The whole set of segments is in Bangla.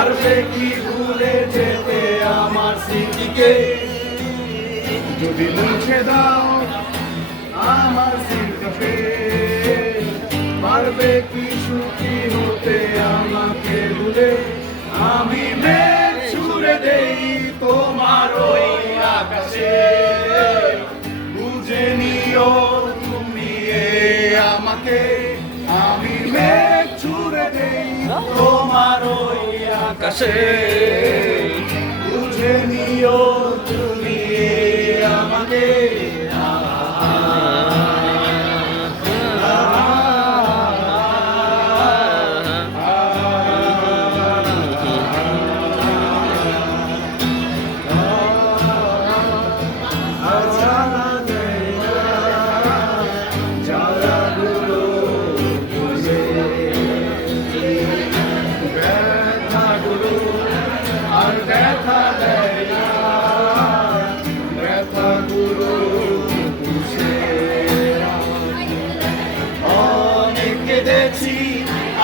পারবে কি ভুলে যেতে আমার স্মৃতিকে, যদি মুছে দাও আমার স্মৃতিকে। পারবে কি সুখী হতে আমাকে ভুলে, আমি মেঘ ছুড়ে দেই তোমার ওই আকাশে। বুঝে নিও তুমি আমাকে, আমি মেঘ ছুড়ে দেই তোমার ওই আকাশে। বুঝে নিও তুমি আমাকে।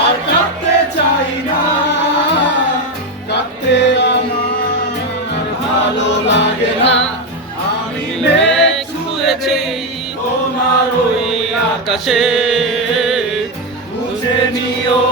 আর কাঁদতে চাই না, কাঁদতে আমার ভালো লাগে না। আমি মেঘ ছুঁয়েছি তোমার ওই আকাশে, বুঝে নিও